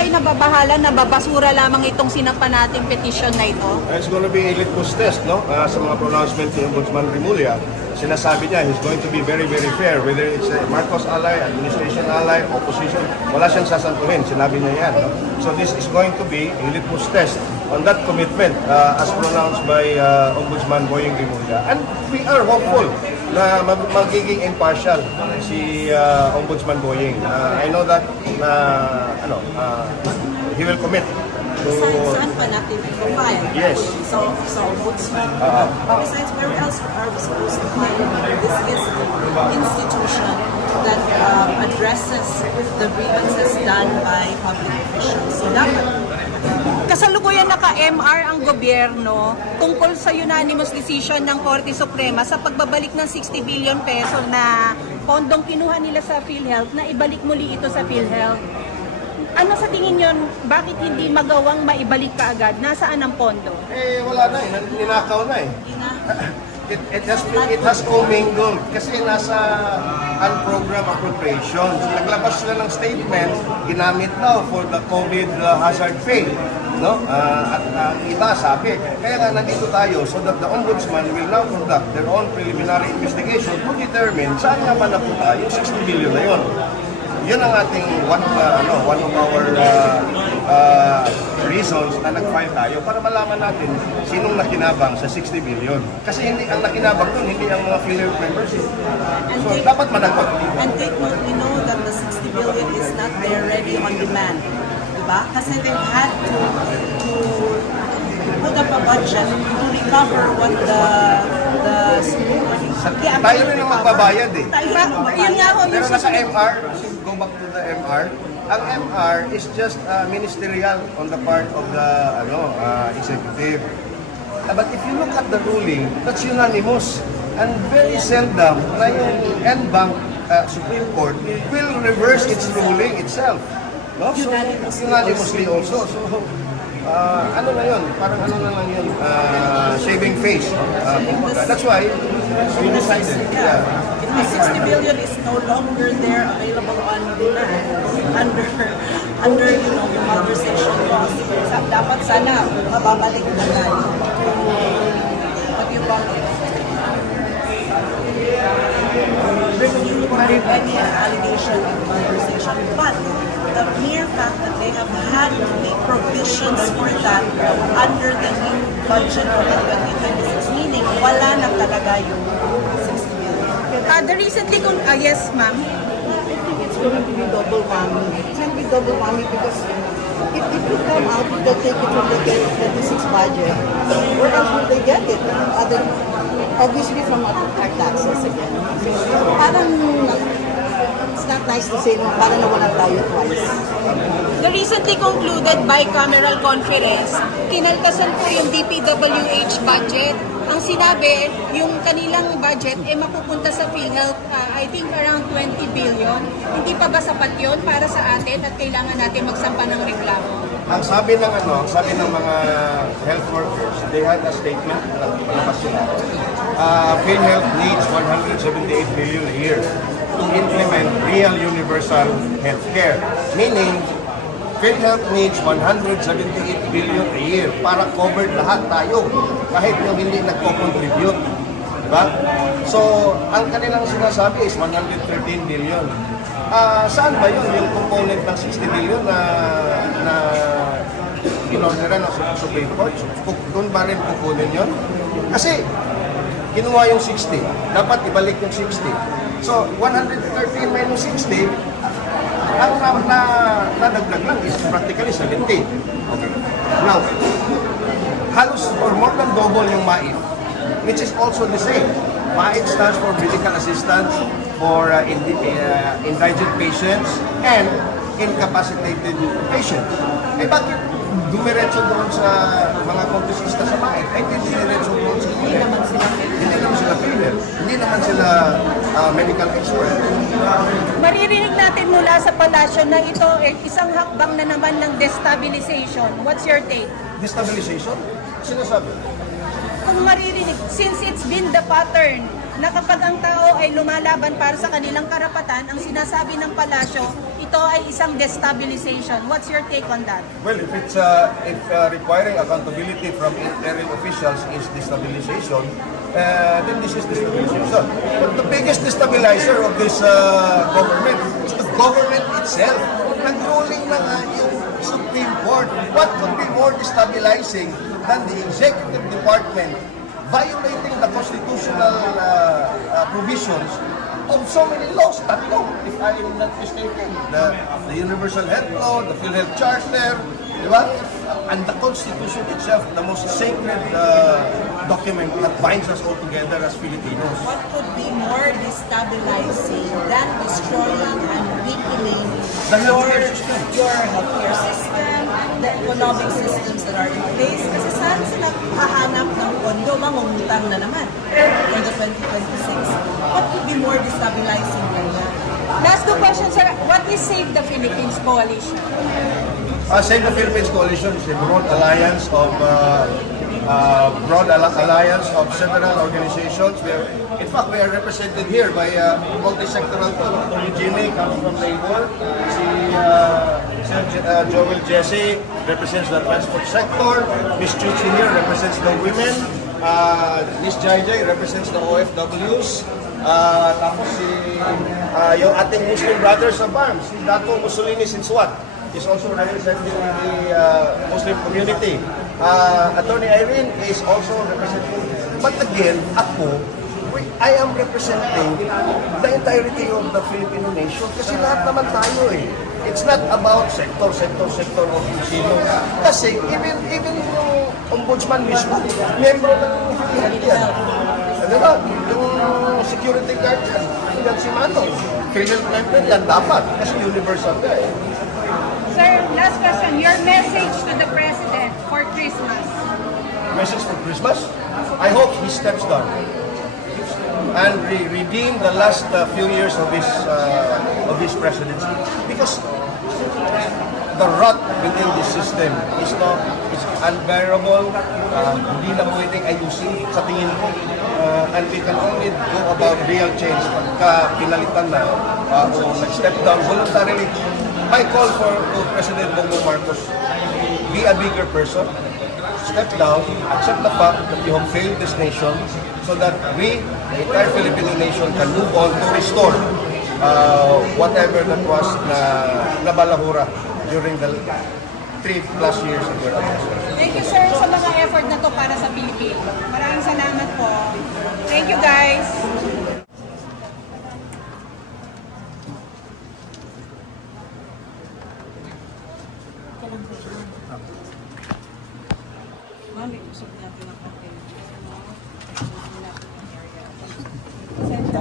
kayo nababahala, nababasura lamang itong sinampa nating petition na ito? It's going to be a litmus test, no? Sa mga pronouncement ni Ombudsman Remulla, sinasabi niya he's going to be very, very fair. Whether it's a Marcos ally, administration ally, opposition, wala siyang sasantuhin. Sinabi niya yan, no? So this is going to be a litmus test on that commitment as pronounced by Ombudsman Boying Remulla. And we are hopeful na magiging impartial si Ombudsman Boying. I know that he will commit to... Saan pa natin i-file? Yes. So Ombudsman. Besides, where else are we supposed to file? This is an institution that addresses the grievances done by public officials. So dapat Kasalukuyan naka-MR ang gobyerno tungkol sa unanimous decision ng Korte Suprema sa pagbabalik ng 60 billion peso na pondong kinuha nila sa PhilHealth na ibalik muli ito sa PhilHealth. Ano sa tingin yon? Bakit hindi magawang maibalik kaagad? Nasaan ang pondo? Wala na eh. Ninakaw na eh. It has commingled kasi nasa unprogrammed appropriations. Naglabas sila ng statement, ginamit daw for the COVID hazard pay. No? At iba sabi, kaya nga nandito tayo so that the Ombudsman will now conduct their own preliminary investigation to determine saan nga ba napunta yung 60 billion na yun. Yun ang ating one of our reasons na nag-file tayo para malaman natin sinong nakinabang sa 60 billion. Kasi hindi ang nakinabang dun, hindi ang mga PhilHealth members. So dapat managot. And take note, we know that the 60 billion is not there ready on demand. Diba? Kasi they've had to put up a budget to recover what the Tayo rin ang magbabayad eh. Yun nga ho, Pero nasa MR, go back to the MR, ang MR is just ministerial on the part of the executive. But if you look at the ruling, that's unanimous. And very seldom na yung NBank Supreme Court will reverse its ruling itself. No? So, unanimously also. So, ano na yun? Parang ano na lang yun? Shaving face. That's why we decided. Yeah. If the 60 billion is no longer there available on demand under yung conversation laws, dapat sana mababalik na tayo. What do you call it? Any allegation of conversation, but the mere fact that they have had to make provisions for that under the new budget for the 2026, meaning wala na talaga yung 60 billion. The recently, yes ma'am. I think it's going to be double whammy. It's going to be double whammy because if it will come out, they'll take it from the 2026 budget. Where else will they get it? Obviously from our taxes again. So, parang, it's not nice to say, parang nawala tayo twice. The recently concluded bicameral conference, kinaltasan po yung DPWH budget. Ang sinabi, yung kanilang budget mapupunta sa PhilHealth, I think around 20 billion. Hindi pa ba sapat yun para sa atin at kailangan natin magsampa ng reklamo? Ang sabi ng mga health workers, they had a statement na palabas sila. PhilHealth needs 178 billion a year to implement real universal healthcare. Meaning, PhilHealth needs 178 billion a year para covered lahat tayo, kahit yung hindi nagko-contribute. Diba? So, ang kanilang sinasabi is 113 billion. Saan ba yun yung component ng 60 billion na inorderan ng Supreme Court? Doon ba rin kukunin yun? Kasi, kinuha yung 60, dapat ibalik yung 60. So, 113 minus 60, ang nadagdag lang is practically 70. Okay. Now, halos or more than double yung MAIF, which is also the same. MAIF stands for medical assistance for indigent patients and incapacitated patients. Bakit dumiretso doon sa mga kongresista sa MAIF? Hindi dumiretso doon sa hindi naman sila PhilHealth. Hindi naman sila medical expert. Maririnig natin mula sa palasyo na ito isang hakbang na naman ng destabilization. What's your take? Destabilization? Sino sabi? Kung maririnig, since it's been the pattern na kapag ang tao ay lumalaban para sa kanilang karapatan, ang sinasabi ng palasyo, ito ay isang destabilization. What's your take on that? Well, if requiring accountability from interim officials is destabilization, then this is destabilization. But the biggest destabilizer of this government is the government itself. Nag-ruling na nga yung Supreme Court. What could be more destabilizing than the executive department violating the constitutional provisions of so many laws? Tatlo, if I am not mistaken. The Universal Health Law, the PhilHealth Charter, di ba? And the Constitution itself, the most sacred document that binds us all together as Filipinos. What could be more destabilizing than destroying and weakening The healthcare system. your healthcare system, the economic systems that are in place? Kasi saan sila hahanap ng pondo, mangungutang na naman for the 2026? What could be more destabilizing than that? Last two questions, sir. What is Save the Philippines Coalition? Save the Philippines Coalition is a broad alliance of several organizations. In fact, we are represented here by multi-sectoral. Tony Jimmy comes from labor. Sir Joel Jesse represents the transport sector. Miss Chuchi here represents the women. Miss Jai represents the OFWs. Tapos yung ating Muslim brothers of arms, si Dato Mussolini Sinsuat, is also representing the Muslim community. Attorney Irene is also representing. But again, I am representing the entirety of the Filipino nation kasi lahat naman tayo eh. It's not about sector o kung sino. Kasi even yung ombudsman mismo, membro ng PhilHealth yan. Ano ba? Yung security guard yan, yan si Manong. PhilHealth member yan dapat kasi universal ka eh. Sir, last question. Your message to the President for Christmas. Message for Christmas? I hope he steps down and redeem the last few years of his presidency, because the rot within this system is unbearable. Hindi na pwedeng ayusin sa tingin ko, and we can only go about real change pagka pinalitan na o nag-step down voluntarily. My call to President Bongbong Marcos, be a bigger person, step down, accept the fact that you have failed this nation so that we, the entire Filipino nation, can move on to restore whatever that was na balahura during the 3+ years of your administration. Thank you, sir, sa mga effort na to para sa Pilipinas. Maraming salamat po. Thank you, guys. Mami, usap natin ang pag-area. Send